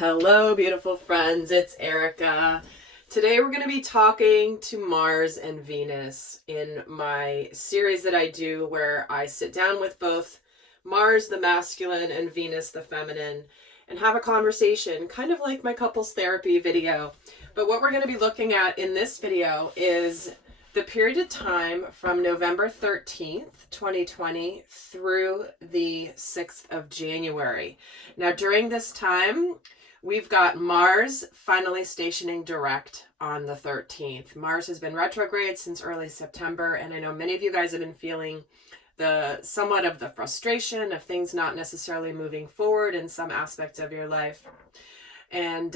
Hello, beautiful friends. It's Erika. Today we're going to be talking to Mars and Venus in my series that I do where I sit down with both Mars, the masculine, and Venus, the feminine, and have a conversation, kind of like my couples therapy video. But what we're going to be looking at in this video is the period of time from November 13th, 2020 through the 6th of January. Now, during this time, we've got Mars finally stationing direct on the 13th. Mars has been retrograde since early September, and I know many of you guys have been feeling somewhat of the frustration of things not necessarily moving forward in some aspects of your life. And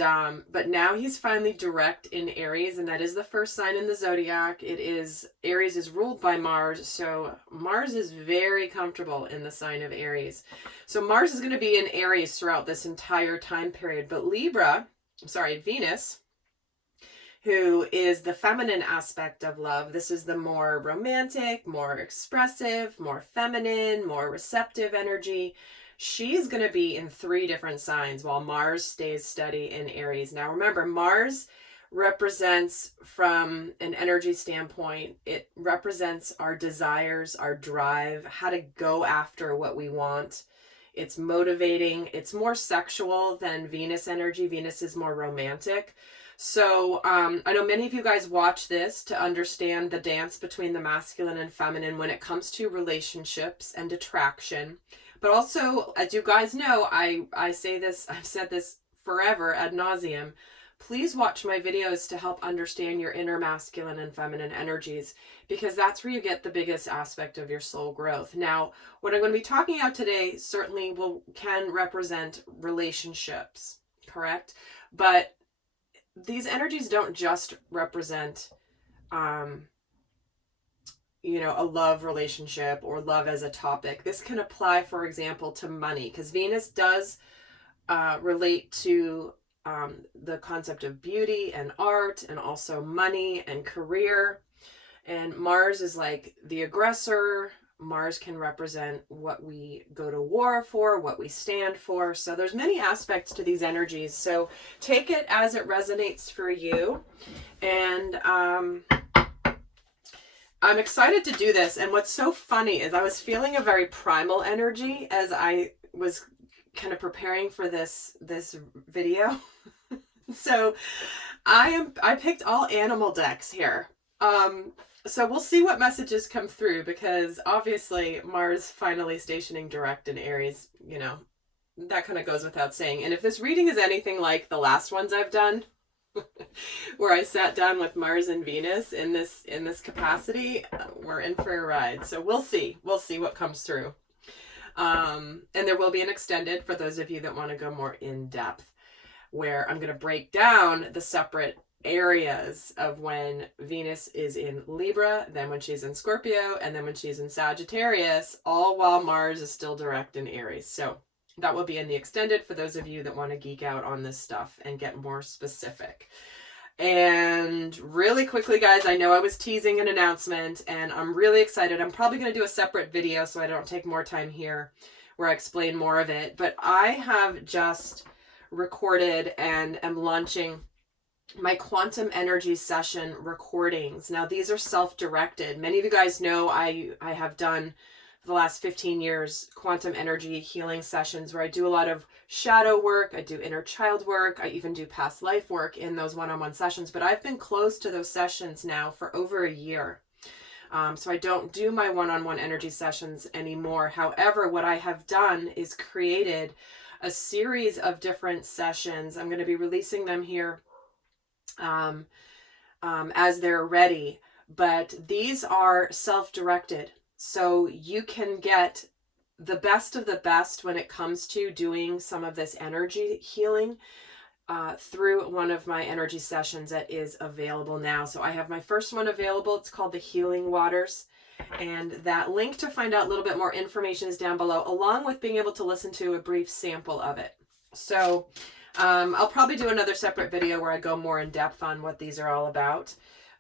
but now he's finally direct in Aries, and that is the first sign in the zodiac. Aries is ruled by Mars, so Mars is very comfortable in the sign of Aries. So Mars is going to be in Aries throughout this entire time period. But Venus, who is the feminine aspect of love, this is the more romantic, more expressive, more feminine, more receptive energy. She's going to be in 3 different signs while Mars stays steady in Aries. Now remember, Mars represents, from an energy standpoint, it represents our desires, our drive, how to go after what we want. It's motivating. It's more sexual than Venus energy. Venus is more romantic. So I know many of you guys watch this to understand the dance between the masculine and feminine when it comes to relationships and attraction. But also, as you guys know, I say this, I've said this forever ad nauseum. Please watch my videos to help understand your inner masculine and feminine energies, because that's where you get the biggest aspect of your soul growth. Now, what I'm going to be talking about today certainly can represent relationships, correct? But these energies don't just represent a love relationship or love as a topic. This can apply, for example, to money, because Venus does relate to the concept of beauty and art, and also money and career. And Mars is like the aggressor. Mars can represent what we go to war for, what we stand for. So there's many aspects to these energies. So take it as it resonates for you. And I'm excited to do this. And what's so funny is I was feeling a very primal energy as I was kind of preparing for this video. So I picked all animal decks here. So we'll see what messages come through, because obviously Mars finally stationing direct in Aries, that kind of goes without saying. And if this reading is anything like the last ones I've done, where I sat down with Mars and Venus in this capacity, we're in for a ride. So we'll see what comes through. And there will be an extended for those of you that want to go more in depth, where I'm going to break down the separate areas of when Venus is in Libra, then when she's in Scorpio, and then when she's in Sagittarius, all while Mars is still direct in Aries. So that will be in the extended for those of you that want to geek out on this stuff and get more specific. And really quickly, guys, I know I was teasing an announcement, and I'm really excited. I'm probably going to do a separate video so I don't take more time here where I explain more of it. But I have just recorded and am launching my quantum energy session recordings. Now, these are self-directed. Many of you guys know I have done for the last 15 years quantum energy healing sessions where I do a lot of shadow work, I do inner child work, I even do past life work in those one-on-one sessions. But I've been closed to those sessions now for over a year. So I don't do my one-on-one energy sessions anymore. However, what I have done is created a series of different sessions. I'm going to be releasing them here as they're ready, but these are self-directed, so you can get the best of the best when it comes to doing some of this energy healing through one of my energy sessions that is available now. So I have my first one available. It's called the Healing Waters, and that link to find out a little bit more information is down below, along with being able to listen to a brief sample of it. So I'll probably do another separate video where I go more in depth on what these are all about.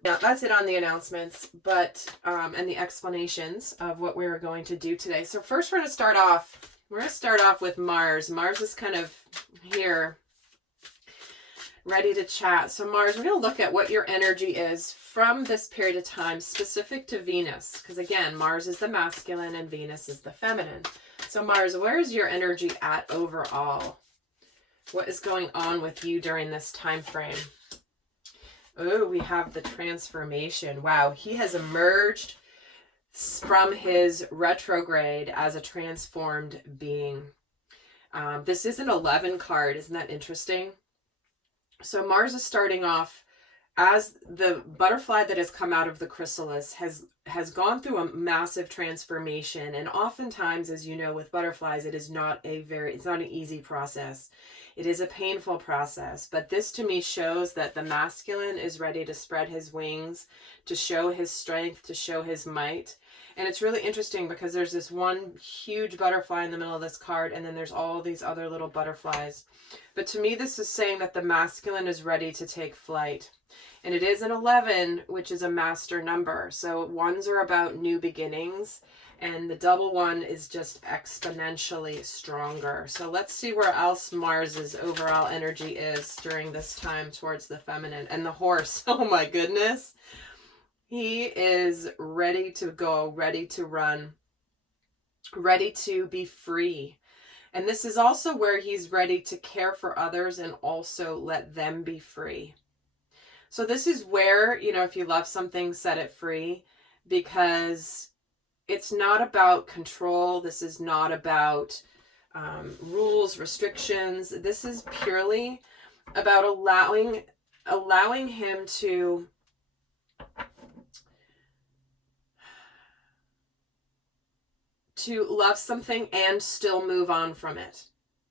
Now, that's it on the announcements, but and the explanations of what we're going to do today. So first we're going to start off with Mars. Mars is kind of here ready to chat. So Mars, we're going to look at what your energy is from this period of time specific to Venus. Because again, Mars is the masculine and Venus is the feminine. So Mars, where is your energy at overall? What is going on with you during this time frame? Oh, we have the transformation. Wow, he has emerged from his retrograde as a transformed being. This is an 11 card. Isn't that interesting? So Mars is starting off as the butterfly that has come out of the chrysalis has gone through a massive transformation. And oftentimes, as you know, with butterflies, it's not an easy process. It is a painful process. But this to me shows that the masculine is ready to spread his wings, to show his strength, to show his might. And it's really interesting because there's this one huge butterfly in the middle of this card, and then there's all these other little butterflies. But to me, this is saying that the masculine is ready to take flight. And it is an 11, which is a master number. So ones are about new beginnings, and the double one is just exponentially stronger. So let's see where else Mars's overall energy is during this time towards the feminine. And the horse, oh my goodness. He is ready to go, ready to run, ready to be free. And this is also where he's ready to care for others and also let them be free. So this is where, if you love something, set it free, because it's not about control. This is not about rules, restrictions. This is purely about allowing him to love something and still move on from it,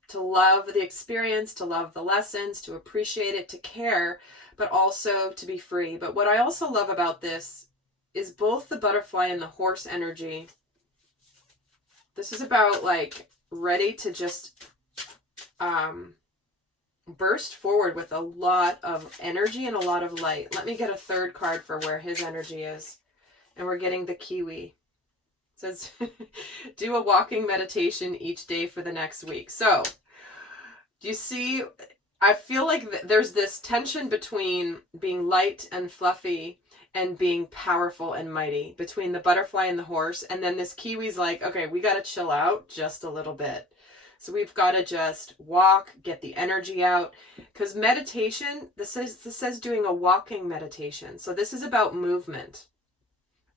to love the experience, to love the lessons, to appreciate it, to care, but also to be free. But what I also love about this is both the butterfly and the horse energy. This is about ready to just burst forward with a lot of energy and a lot of light. Let me get a third card for where his energy is. And we're getting the kiwi. It says, do a walking meditation each day for the next week. So, do you see, I feel like there's this tension between being light and fluffy and being powerful and mighty, between the butterfly and the horse. And then this kiwi's like, okay, we got to chill out just a little bit. So we've got to just walk, get the energy out. Because meditation, this says doing a walking meditation. So this is about movement.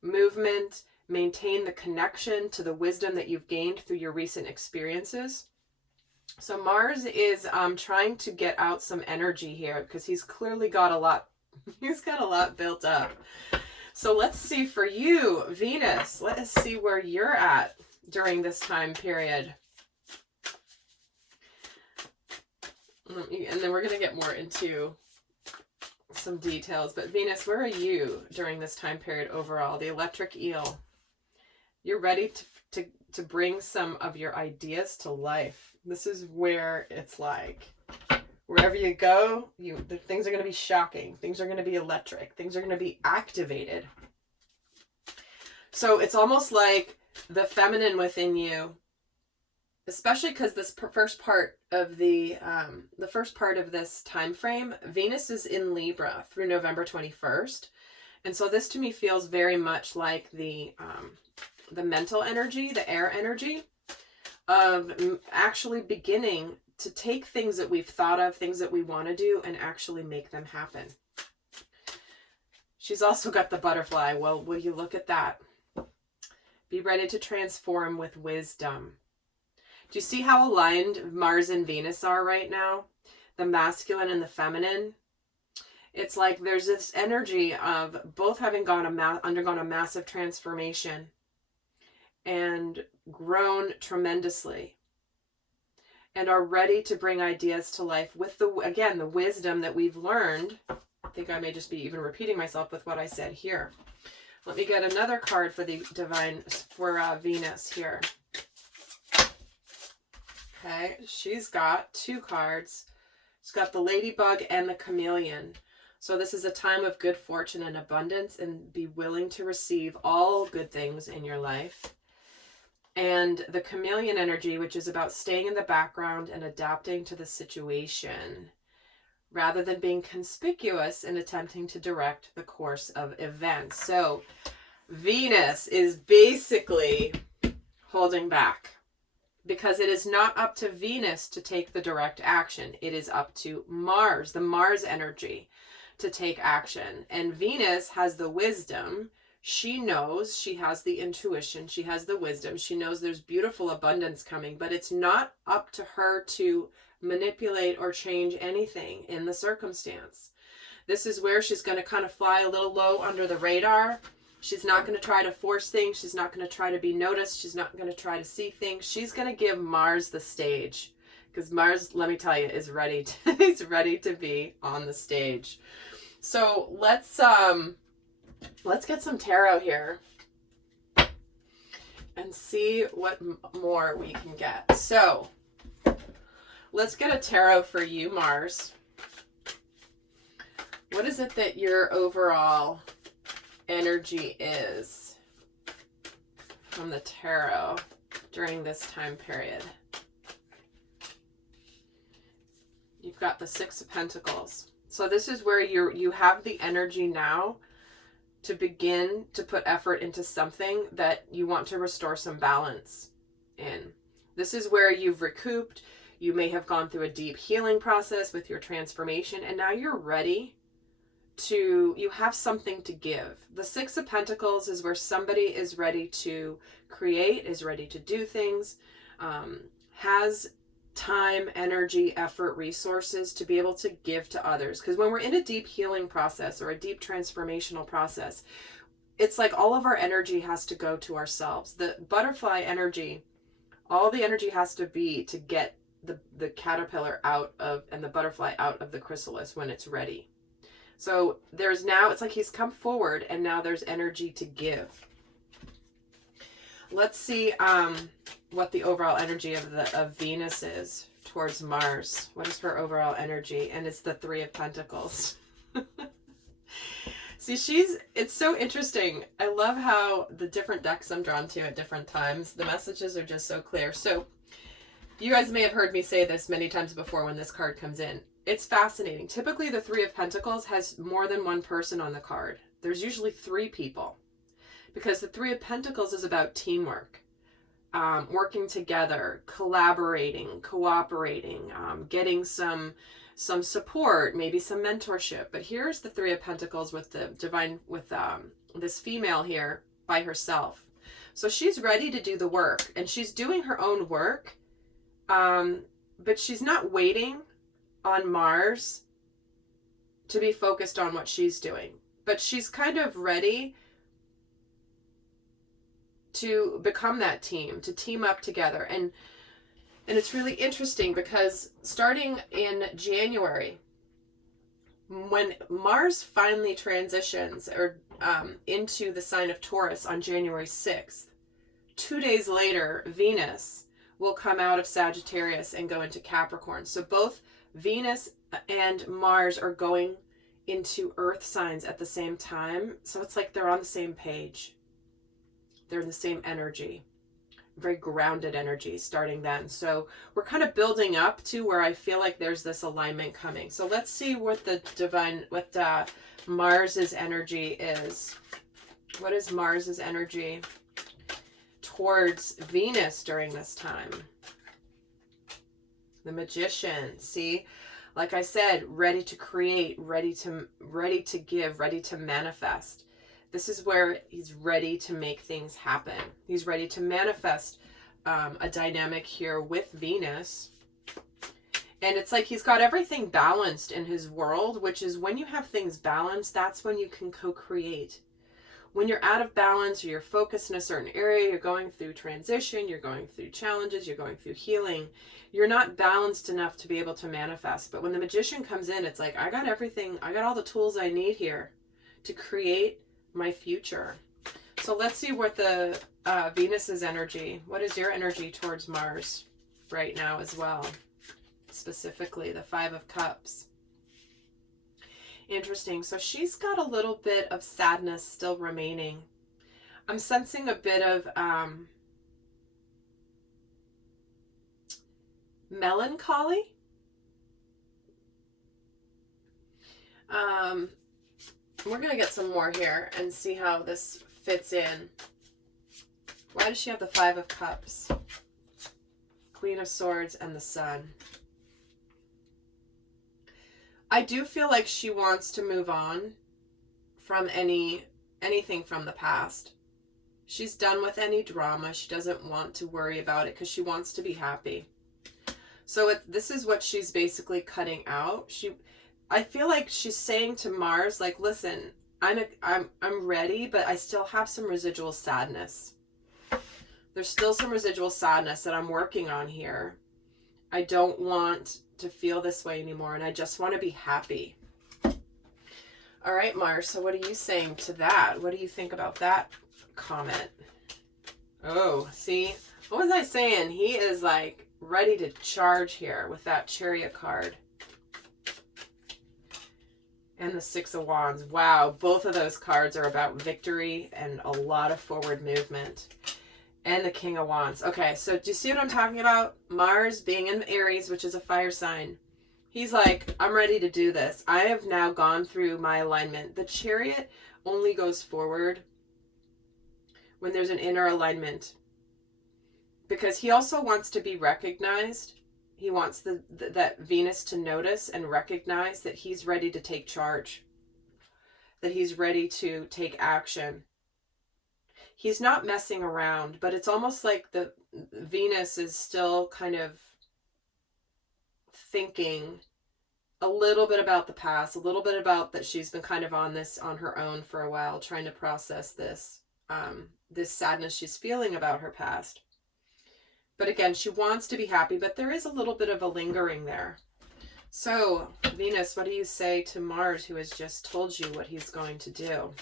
Movement, maintain the connection to the wisdom that you've gained through your recent experiences. So Mars is trying to get out some energy here because he's clearly got a lot. He's got a lot built up. So let's see for you, Venus. Let us see where you're at during this time period. And then we're going to get more into some details. But Venus, where are you during this time period overall? The electric eel. You're ready to bring some of your ideas to life. This is where it's like, wherever you go, things are going to be shocking. Things are going to be electric. Things are going to be activated. So it's almost like the feminine within you, especially because this first part of the first part of this time frame, Venus is in Libra through November 21st. And so this to me feels very much like the mental energy, the air energy of actually beginning to take things that we've thought of, things that we want to do, and actually make them happen. She's also got the butterfly. Well, will you look at that? Be ready to transform with wisdom. Do you see how aligned Mars and Venus are right now? The masculine and the feminine. It's like there's this energy of both having undergone a massive transformation and grown tremendously, and are ready to bring ideas to life with the wisdom that we've learned. I think I may just be even repeating myself with what I said here. Let me get another card for the divine, for Venus here. Okay, she's got two cards. She's got the ladybug and the chameleon. So this is a time of good fortune and abundance, and be willing to receive all good things in your life. And the chameleon energy, which is about staying in the background and adapting to the situation. rather than being conspicuous in attempting to direct the course of events. So Venus is basically holding back, because it is not up to Venus to take the direct action. It is up to Mars, the Mars energy, to take action. And Venus has the wisdom. She knows, she has the intuition, she has the wisdom. She knows there's beautiful abundance coming, but it's not up to her to manipulate or change anything in the circumstance. This is where she's going to kind of fly a little low under the radar. She's not going to try to force things. She's not going to try to be noticed. She's not going to try to see things. She's going to give Mars the stage, because Mars, let me tell you, is ready to, he's ready to be on the stage. So let's get some tarot here and see what more we can get. So let's get a tarot for you, Mars. What is it that your overall energy is from the tarot during this time period? You've got the Six of Pentacles. So this is where you have the energy now to begin to put effort into something that you want to restore some balance in. This is where you've recouped. You may have gone through a deep healing process with your transformation, and now you're ready to, you have something to give. The Six of Pentacles is where somebody is ready to create, is ready to do things, has time, energy, effort, resources to be able to give to others. Because when we're in a deep healing process or a deep transformational process, it's like all of our energy has to go to ourselves. The butterfly energy, all the energy has to be to get the caterpillar out of, and the butterfly out of the chrysalis when it's ready. So there's now, it's like he's come forward and now there's energy to give. Let's see what the overall energy of Venus is towards Mars. What is her overall energy? And it's the Three of Pentacles. See, it's so interesting. I love how the different decks I'm drawn to at different times, the messages are just so clear. So you guys may have heard me say this many times before when this card comes in. It's fascinating. Typically, the Three of Pentacles has more than one person on the card. There's usually three people, because the Three of Pentacles is about teamwork, working together, collaborating, cooperating, getting some support, maybe some mentorship. But here's the Three of Pentacles with the divine, with this female here by herself. So she's ready to do the work, and she's doing her own work, but she's not waiting on Mars to be focused on what she's doing, but she's kind of ready to become that team, to team up together. And it's really interesting because starting in January, when Mars finally transitions or into the sign of Taurus on January 6th, 2 days later, Venus will come out of Sagittarius and go into Capricorn. So both Venus and Mars are going into earth signs at the same time. So it's like they're on the same page. They're in the same energy, very grounded energy starting then. So we're kind of building up to where I feel like there's this alignment coming. So let's see what the Mars's energy is. What is Mars's energy towards Venus during this time? The Magician. See, like I said, ready to create, ready to give, ready to manifest. This is where he's ready to make things happen. He's ready to manifest a dynamic here with Venus. And it's like he's got everything balanced in his world, which is when you have things balanced, that's when you can co-create. When you're out of balance or you're focused in a certain area, you're going through transition, you're going through challenges, you're going through healing, you're not balanced enough to be able to manifest. But when the Magician comes in, it's like, I got everything, I got all the tools I need here to create my future. So let's see what the Venus's energy, what is your energy towards Mars right now as well? Specifically, the Five of Cups. Interesting. So she's got a little bit of sadness still remaining. I'm sensing a bit of melancholy. We're going to get some more here and see how this fits in. Why does she have the Five of Cups? Queen of Swords and the Sun. I do feel like she wants to move on from anything from the past. She's done with any drama. She doesn't want to worry about it because she wants to be happy. So this is what she's basically cutting out. I feel like she's saying to Mars, like, listen, I'm ready, but I still have some residual sadness. There's still some residual sadness that I'm working on here. I don't want to feel this way anymore, and I just want to be happy. All right, Mars, so what are you saying to that? What do you think about that comment? Oh, see? What was I saying? He is like ready to charge here with that Chariot card. And the Six of Wands. Wow, both of those cards are about victory and a lot of forward movement. And the King of Wands. Okay, so do you see what I'm talking about? Mars being in Aries, which is a fire sign. He's like, I'm ready to do this. I have now gone through my alignment. The Chariot only goes forward when there's an inner alignment. Because he also wants to be recognized. He wants that Venus to notice and recognize that he's ready to take charge. That he's ready to take action. He's not messing around, but it's almost like the Venus is still kind of thinking a little bit about the past, a little bit about that she's been kind of on her own for a while, trying to process this sadness she's feeling about her past. But again, she wants to be happy, but there is a little bit of a lingering there. So, Venus, what do you say to Mars, who has just told you what he's going to do?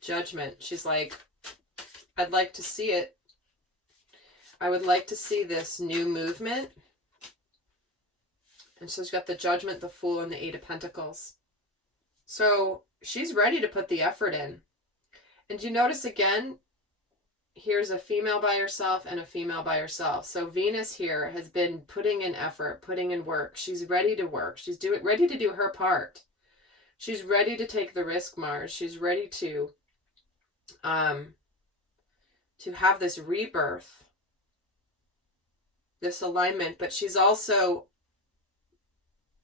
Judgment. She's like, I'd like to see it. I would like to see this new movement. And so she's got the Judgment, the Fool, and the Eight of Pentacles. So she's ready to put the effort in. And you notice again, here's a female by herself and a female by herself. So Venus here has been putting in effort, putting in work. She's ready to work. She's ready to do her part. She's ready to take the risk, Mars. She's ready to have this rebirth, this alignment. But she's also,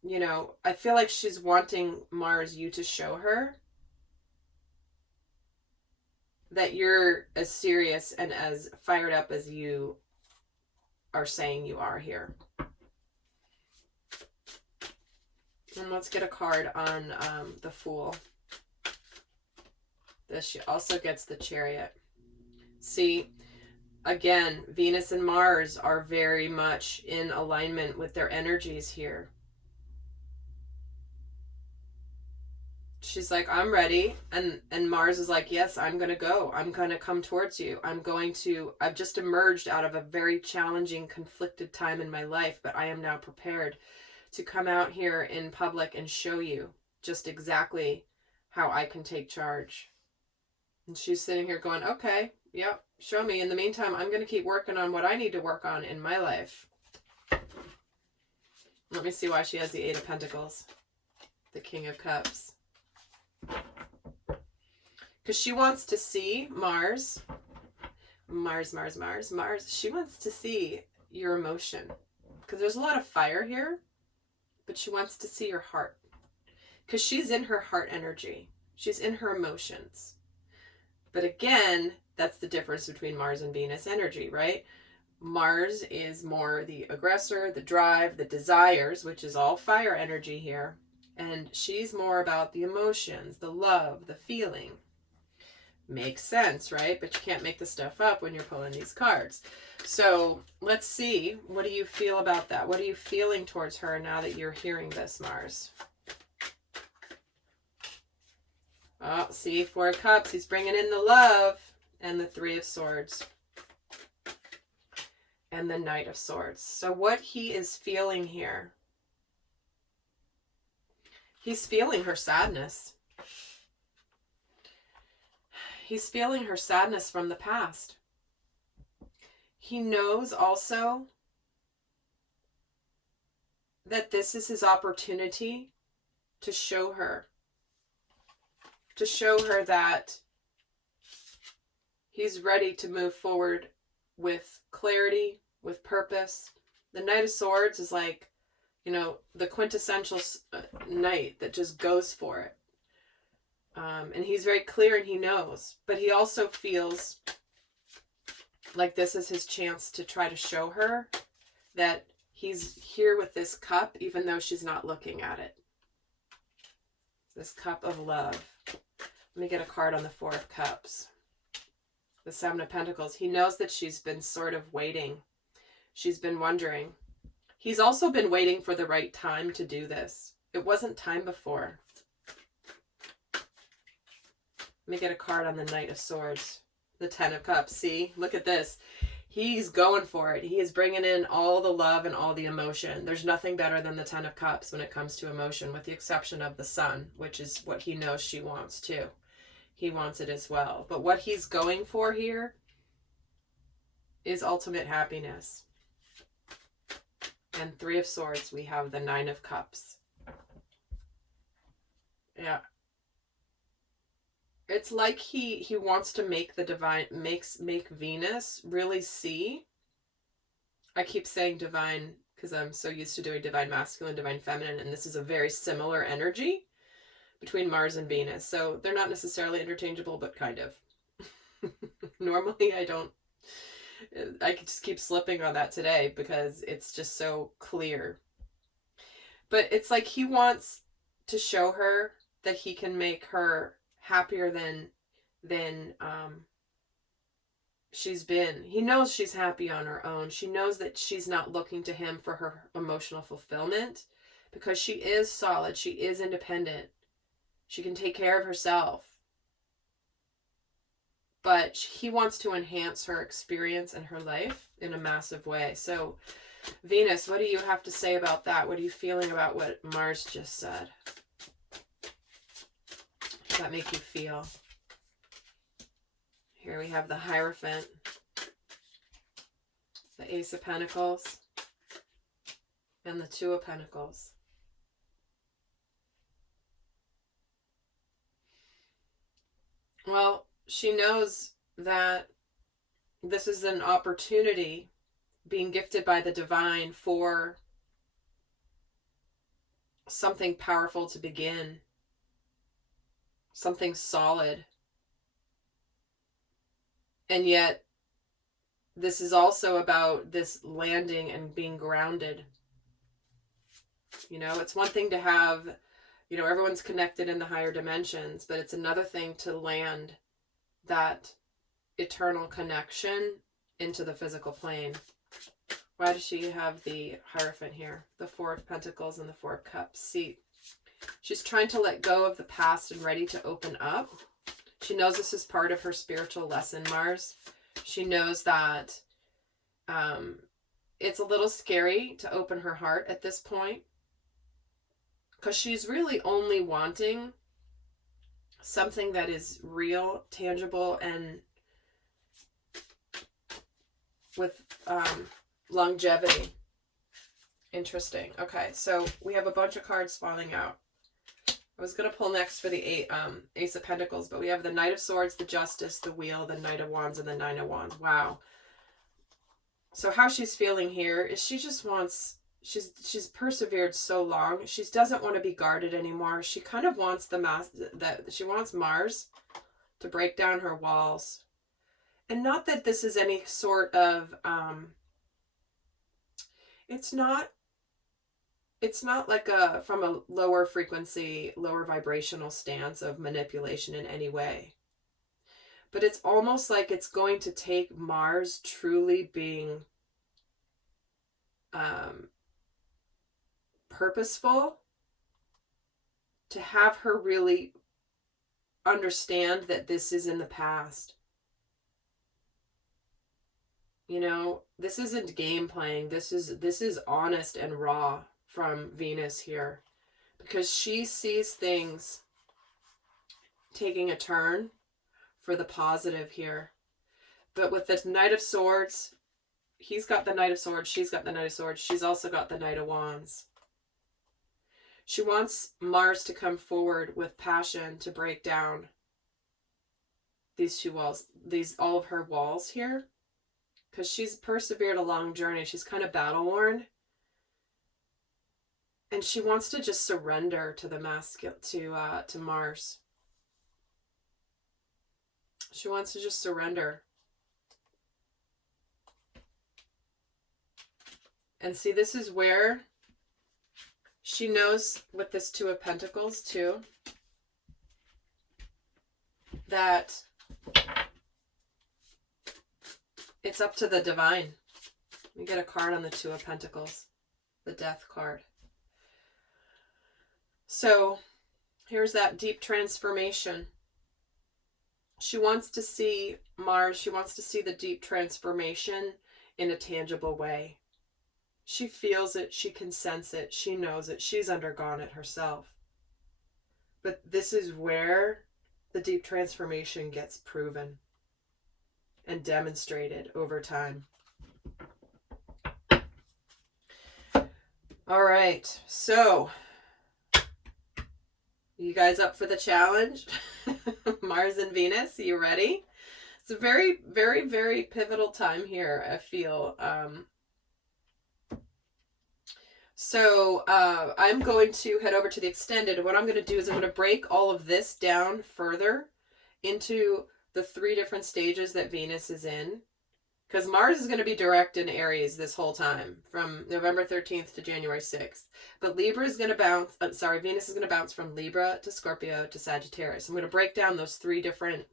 you know, I feel like she's wanting, Mars, you to show her that you're as serious and as fired up as you are saying you are here. And let's get a card on the Fool. She also gets the Chariot. See, again, Venus and Mars are very much in alignment with their energies here. She's like, I'm ready. And Mars is like, yes, I'm going to go. I'm going to come towards you. I've just emerged out of a very challenging, conflicted time in my life, but I am now prepared to come out here in public and show you just exactly how I can take charge. And she's sitting here going, okay, yep, show me. In the meantime, I'm going to keep working on what I need to work on in my life. Let me see why she has the Eight of Pentacles, the King of Cups. Because she wants to see Mars. She wants to see your emotion. Because there's a lot of fire here, but she wants to see your heart. Because she's in her heart energy. She's in her emotions. But again, that's the difference between Mars and Venus energy, right? Mars is more the aggressor, the drive, the desires, which is all fire energy here. And she's more about the emotions, the love, the feeling. Makes sense, right? But you can't make this stuff up when you're pulling these cards. So let's see. What do you feel about that? What are you feeling towards her now that you're hearing this, Mars? Oh, see, Four of Cups. He's bringing in the love. And the Three of Swords. And the Knight of Swords. So what he is feeling here. He's feeling her sadness. He's feeling her sadness from the past. He knows also that this is his opportunity to show her that he's ready to move forward with clarity, with purpose. The Knight of Swords is like, you know, the quintessential knight that just goes for it. And he's very clear and he knows, but he also feels like this is his chance to try to show her that he's here with this cup, even though she's not looking at it. This cup of love. Let me get a card on the Four of Cups. The Seven of Pentacles. He knows that she's been sort of waiting. She's been wondering. He's also been waiting for the right time to do this. It wasn't time before. Let me get a card on the Knight of Swords. The Ten of Cups. See? Look at this. He's going for it. He is bringing in all the love and all the emotion. There's nothing better than the Ten of Cups when it comes to emotion, with the exception of the Sun, which is what he knows she wants too. He wants it as well. But what he's going for here is ultimate happiness. And Three of Swords, we have the Nine of Cups. Yeah. It's like he wants to make the divine, make Venus really see. I keep saying divine because I'm so used to doing divine masculine, divine feminine, and this is a very similar energy between Mars and Venus. So they're not necessarily interchangeable, but kind of. Normally I could just keep slipping on that today because it's just so clear. But it's like he wants to show her that he can make her happier than she's been. He knows she's happy on her own. She knows that she's not looking to him for her emotional fulfillment because she is solid. She is independent. She can take care of herself. But he wants to enhance her experience and her life in a massive way. So, Venus, what do you have to say about that? What are you feeling about what Mars just said? How does that make you feel? Here we have the Hierophant, the Ace of Pentacles, and the Two of Pentacles. Well, she knows that this is an opportunity being gifted by the divine for something powerful to begin, something solid. And yet, this is also about this landing and being grounded. You know, it's one thing to have, you know, everyone's connected in the higher dimensions, but it's another thing to land that eternal connection into the physical plane. Why does she have the Hierophant here? The Four of Pentacles and the Four of Cups. See, she's trying to let go of the past and ready to open up. She knows this is part of her spiritual lesson, Mars. She knows that it's a little scary to open her heart at this point because she's really only wanting something that is real, tangible, and with longevity. Interesting. Okay, so we have a bunch of cards falling out. I was going to pull next for the Ace of Pentacles, but we have the Knight of Swords, the Justice, the Wheel, the Knight of Wands, and the Nine of Wands. Wow. So how she's feeling here is she just wants, she's persevered so long. She doesn't want to be guarded anymore. She kind of wants she wants Mars to break down her walls. And not that this is any sort of, it's not like from a lower frequency, lower vibrational stance of manipulation in any way. But it's almost like it's going to take Mars truly being purposeful to have her really understand that this is in the past. You know, this isn't game playing. This is honest and raw from Venus here, because she sees things taking a turn for the positive here. But with the Knight of Swords, he's got the Knight of Swords, she's got the Knight of Swords, she's also got the Knight of Wands. She wants Mars to come forward with passion to break down these 2 walls, all of her walls here, because she's persevered a long journey. She's kind of battle worn, and she wants to just surrender to the masculine, to Mars. She wants to just surrender. And see, this is where she knows with this 2 of Pentacles too, that it's up to the divine. We get a card on the 2 of Pentacles, the Death card. So here's that deep transformation. She wants to see Mars, she wants to see the deep transformation in a tangible way. She feels it, she can sense it, she knows it, she's undergone it herself. But this is where the deep transformation gets proven and demonstrated over time. All right, so you guys up for the challenge? Mars and Venus, are you ready? It's a very, very, very pivotal time here, I feel. So I'm going to head over to the extended. What I'm going to do is I'm going to break all of this down further into the 3 different stages that Venus is in. Because Mars is going to be direct in Aries this whole time, from November 13th to January 6th. But Libra is going to bounce, Venus is going to bounce from Libra to Scorpio to Sagittarius. I'm going to break down those 3 different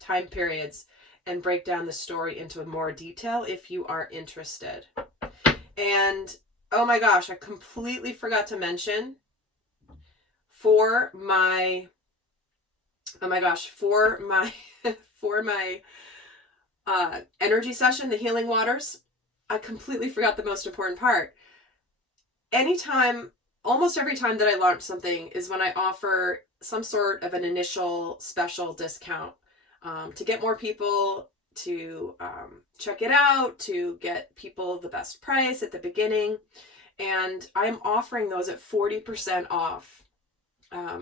time periods and break down the story into more detail if you are interested. And oh my gosh, I completely forgot to mention for my energy session, the healing waters, I completely forgot the most important part. Almost every time that I launch something is when I offer some sort of an initial special discount to get more people to check it out, to get people the best price at the beginning. And I'm offering those at 40% off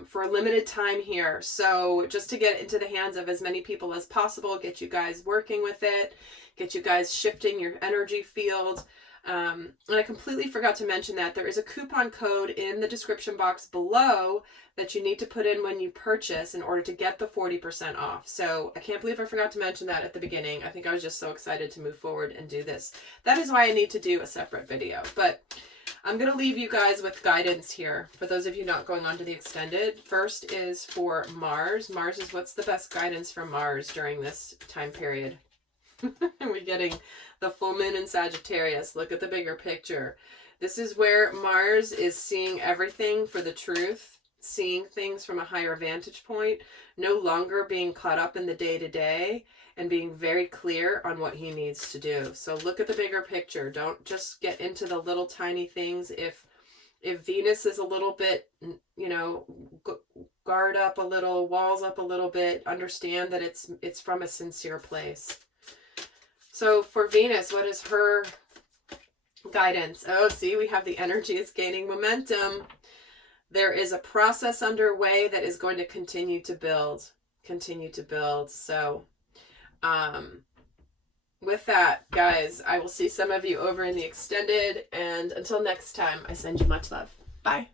for a limited time here. So just to get into the hands of as many people as possible, get you guys working with it, get you guys shifting your energy field. And I completely forgot to mention that there is a coupon code in the description box below that you need to put in when you purchase in order to get the 40% off. So I can't believe I forgot to mention that at the beginning. I think I was just so excited to move forward and do this. That is why I need to do a separate video. But I'm going to leave you guys with guidance here. For those of you not going on to the extended, first is for Mars. Mars is what's the best guidance for Mars during this time period. We're getting the full moon in Sagittarius. Look at the bigger picture. This is where Mars is seeing everything for the truth, seeing things from a higher vantage point, no longer being caught up in the day-to-day, and being very clear on what he needs to do. So look at the bigger picture. Don't just get into the little tiny things. If Venus is a little bit, guard up a little, walls up a little bit, understand that it's from a sincere place. So for Venus, what is her guidance? Oh, see, we have the energy is gaining momentum. There is a process underway that is going to continue to build. So with that, guys, I will see some of you over in the extended. And until next time, I send you much love. Bye.